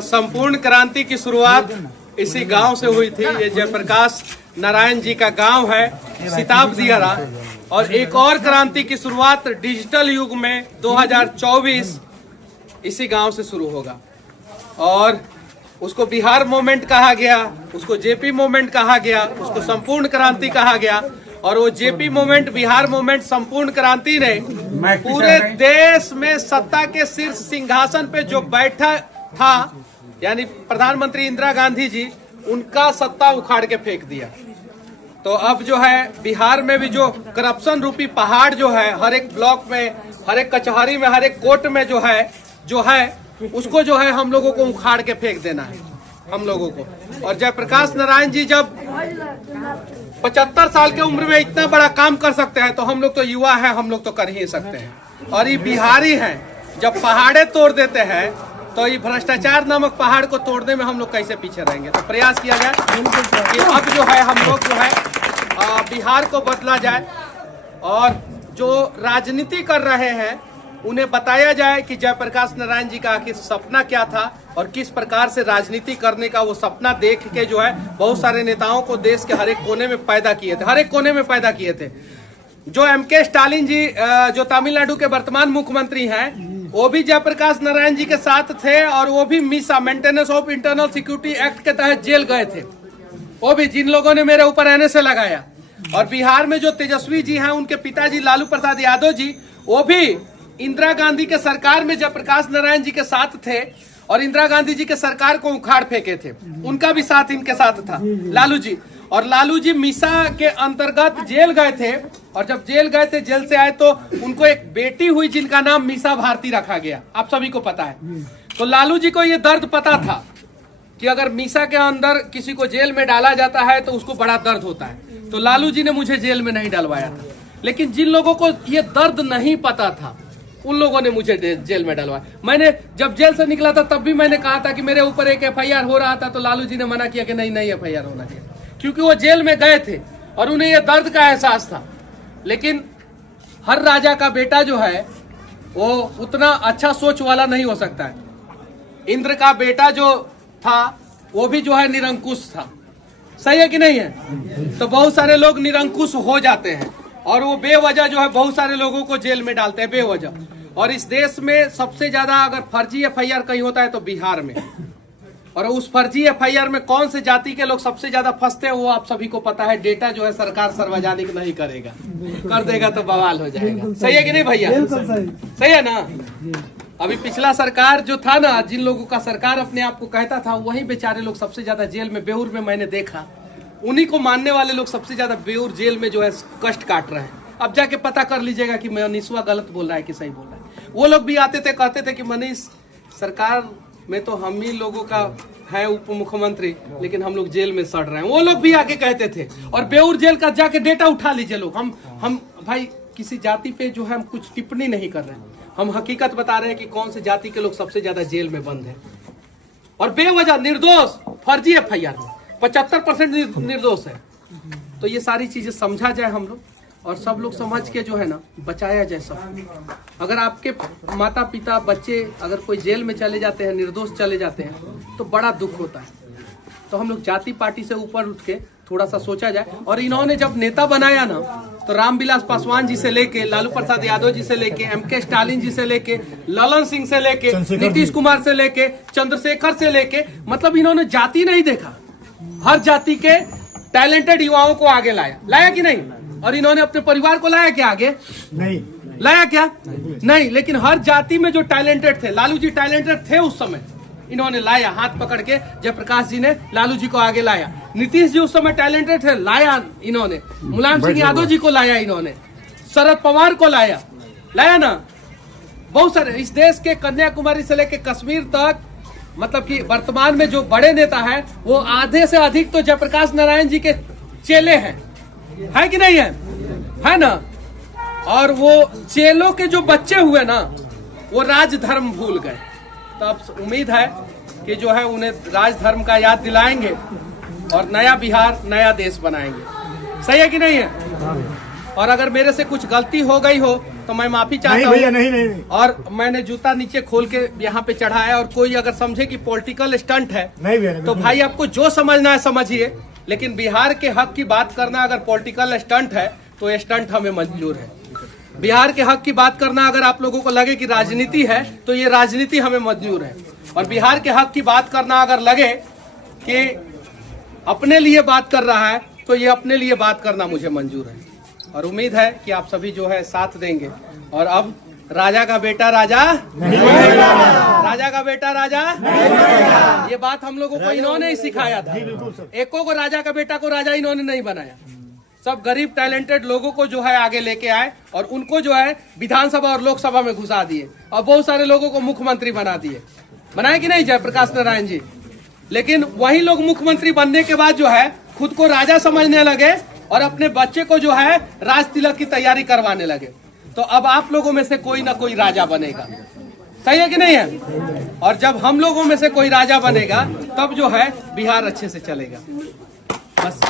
संपूर्ण क्रांति की शुरुआत इसी गांव से हुई थी। ये जयप्रकाश नारायण जी का गांव है, सिताब दियारा। और एक और क्रांति की शुरुआत डिजिटल युग में 2024 इसी गांव से शुरू होगा। और उसको बिहार मूवमेंट कहा गया, उसको जेपी मूवमेंट कहा गया, उसको संपूर्ण क्रांति कहा गया। और वो जेपी मूवमेंट, बिहार मूवमेंट, संपूर्ण क्रांति ने पूरे देश में सत्ता के शीर्ष सिंहासन पे जो बैठा था, यानी प्रधानमंत्री इंदिरा गांधी जी, उनका सत्ता उखाड़ के फेंक दिया। तो अब जो है बिहार में भी जो करप्शन रूपी पहाड़ जो है, हर एक ब्लॉक में, हर एक कचहरी में, हर एक कोर्ट में जो है उसको जो है हम लोगों को उखाड़ के फेंक देना है, हम लोगों को। और जयप्रकाश नारायण जी जब 75 साल की उम्र में इतना बड़ा काम कर सकते हैं, तो हम लोग तो युवा हैं, हम लोग तो कर ही सकते हैं। और ये बिहारी हैं, जब पहाड़े तोड़ देते हैं तो ये भ्रष्टाचार नामक पहाड़ को तोड़ने में हम लोग कैसे पीछे रहेंगे। तो प्रयास किया गया कि अब जो है हम लोग जो है बिहार को बदला जाए, और जो राजनीति कर रहे हैं उन्हें बताया जाए कि जयप्रकाश नारायण जी का आखिर सपना क्या था और किस प्रकार से राजनीति करने का वो सपना देख के जो है बहुत सारे नेताओं को देश के हर एक कोने में पैदा किए थे, हर एक कोने में पैदा किए थे। जो एमके स्टालिन जी जो तमिलनाडु के वर्तमान मुख्यमंत्री हैं, वो भी जयप्रकाश नारायण जी के साथ थे, और वो भी Misa, maintenance of internal security act के तहत जेल गए थे। वो भी जिन लोगों ने मेरे ऊपर एनएसए लगाया। और बिहार में जो तेजस्वी जी हैं, उनके पिताजी लालू प्रसाद यादव जी, वो भी इंदिरा गांधी के सरकार में जयप्रकाश नारायण जी के साथ थे, और इंदिरा गांधी जी के सरकार को उखाड़ फेंके थे। उनका भी साथ इनके साथ था, लालू जी। और लालू जी मीसा के अंतर्गत जेल गए थे, और जब जेल गए थे, जेल से आए तो उनको एक बेटी हुई जिनका नाम मीसा भारती रखा गया, आप सभी को पता है। तो लालू जी को ये दर्द पता था कि अगर मीसा के अंदर किसी को जेल में डाला जाता है तो उसको बड़ा दर्द होता है। तो लालू जी ने मुझे जेल में नहीं डलवाया था। लेकिन जिन लोगों को ये दर्द नहीं पता था, उन लोगों ने मुझे जेल में डलवाया। मैंने जब जेल से निकला था तब भी मैंने कहा था कि मेरे ऊपर एक एफआईआर हो रहा था, तो लालू जी ने मना किया कि नहीं एफआईआर होना चाहिए, क्योंकि वो जेल में गए थे और उन्हें ये दर्द का एहसास था। लेकिन हर राजा का बेटा जो है वो उतना अच्छा सोच वाला नहीं हो सकता है। इंद्र का बेटा जो था वो भी जो है निरंकुश था, सही है कि नहीं है? तो बहुत सारे लोग निरंकुश हो जाते हैं, और वो बेवजह जो है बहुत सारे लोगों को जेल में डालते हैं, बेवजह। और इस देश में सबसे ज्यादा अगर फर्जी एफआईआर कहीं होता है तो बिहार में। और उस फर्जी एफआईआर में कौन से जाति के लोग सबसे ज्यादा फंसते हैं वो आप सभी को पता है। डेटा जो है सरकार सार्वजनिक नहीं करेगा, कर देगा तो बवाल हो जाएगा। सही है कि नहीं भैया? सही है ना? अभी पिछला सरकार जो था ना, जिन लोगों का सरकार अपने आप को कहता था, वही बेचारे लोग सबसे ज्यादा जेल में, बेऊर में मैंने देखा, उन्हीं को मानने वाले लोग सबसे ज्यादा बेऊर जेल में जो है कष्ट काट रहे हैं। अब जाके पता कर लीजिएगा कि मनीषवा गलत बोल रहा है कि सही बोल रहा है। वो लोग भी आते थे, कहते थे कि मनीष, सरकार में तो हम ही लोगों का है उप मुख्यमंत्री, लेकिन हम लोग जेल में सड़ रहे हैं। वो लोग भी आके कहते थे। और बेऊर जेल का जाके डेटा उठा लीजिए लोग। हम भाई किसी जाति पे जो है हम कुछ टिप्पणी नहीं कर रहे हैं, हम हकीकत बता रहे हैं कि कौन से जाति के लोग सबसे ज्यादा जेल में बंद है। और बेवजह निर्दोष फर्जी एफआईआर में 75% निर्दोष है। तो ये सारी चीजें समझा जाए हम लोग, और सब लोग समझ के जो है ना बचाया जाए सब। अगर आपके माता पिता, बच्चे अगर कोई जेल में चले जाते हैं, निर्दोष चले जाते हैं, तो बड़ा दुख होता है। तो हम लोग जाति पार्टी से ऊपर उठ के थोड़ा सा सोचा जाए। और इन्होंने जब नेता बनाया ना, तो रामविलास पासवान जी से लेके, लालू प्रसाद यादव जी से लेके, एमके स्टालिन जी से लेके, ललन सिंह से लेके, नीतीश कुमार से लेके, चंद्रशेखर से लेके, मतलब इन्होंने जाति नहीं देखा, हर जाति के टैलेंटेड युवाओं को आगे लाया कि नहीं? और इन्होंने अपने परिवार को लाया क्या आगे? नहीं लाया क्या? नहीं। लेकिन हर जाति में जो टैलेंटेड थे, लालू जी टैलेंटेड थे उस समय, इन्होंने लाया, हाथ पकड़ के जयप्रकाश जी ने लालू जी को आगे लाया। नीतीश जी उस समय टैलेंटेड थे, लाया इन्होंने। मुलायम सिंह यादव जी को लाया इन्होंने, शरद पवार को लाया ना। बहुत सारे इस देश के कन्याकुमारी से लेके कश्मीर तक, मतलब कि वर्तमान में जो बड़े नेता है वो आधे से अधिक तो जयप्रकाश नारायण जी के चेले हैं, है कि नहीं है ना? और वो चेलों के जो बच्चे हुए ना, वो राजधर्म भूल गए। तो अब उम्मीद है कि जो है उन्हें राजधर्म का याद दिलाएंगे और नया बिहार, नया देश बनाएंगे। सही है कि नहीं है? और अगर मेरे से कुछ गलती हो गई हो तो मैं माफी चाहता हूँ। नहीं। और मैंने जूता नीचे खोल के यहाँ पे चढ़ाया, और कोई अगर समझे कि पॉलिटिकल स्टंट है तो भाई आपको जो समझना है समझिए, लेकिन बिहार के हक की बात करना अगर पॉलिटिकल स्टंट है तो ये स्टंट हमें मंजूर है। बिहार के हक की बात करना अगर आप लोगों को लगे कि राजनीति है तो ये राजनीति हमें मंजूर है। और बिहार के हक की बात करना अगर लगे कि अपने लिए बात कर रहा है तो ये अपने लिए बात करना मुझे मंजूर है। और उम्मीद है कि आप सभी जो है साथ देंगे। और अब राजा का बेटा राजा नहीं बनेगा, राजा का बेटा राजा नहीं बनेगा। ये बात हम लोगों को इन्होंने ही सिखाया था। एको को राजा का बेटा को राजा इन्होंने नहीं बनाया। सब गरीब टैलेंटेड लोगों को जो है आगे लेके आए और उनको जो है विधानसभा और लोकसभा में घुसा दिए और बहुत सारे लोगों को मुख्यमंत्री बना दिए। बनाए कि नहीं जयप्रकाश नारायण जी? लेकिन वही लोग मुख्यमंत्री बनने के बाद जो है खुद को राजा समझने लगे और अपने बच्चे को जो है राज तिलक की तैयारी करवाने लगे। तो अब आप लोगों में से कोई ना कोई राजा बनेगा, सही है कि नहीं है? और जब हम लोगों में से कोई राजा बनेगा तब जो है बिहार अच्छे से चलेगा। बस।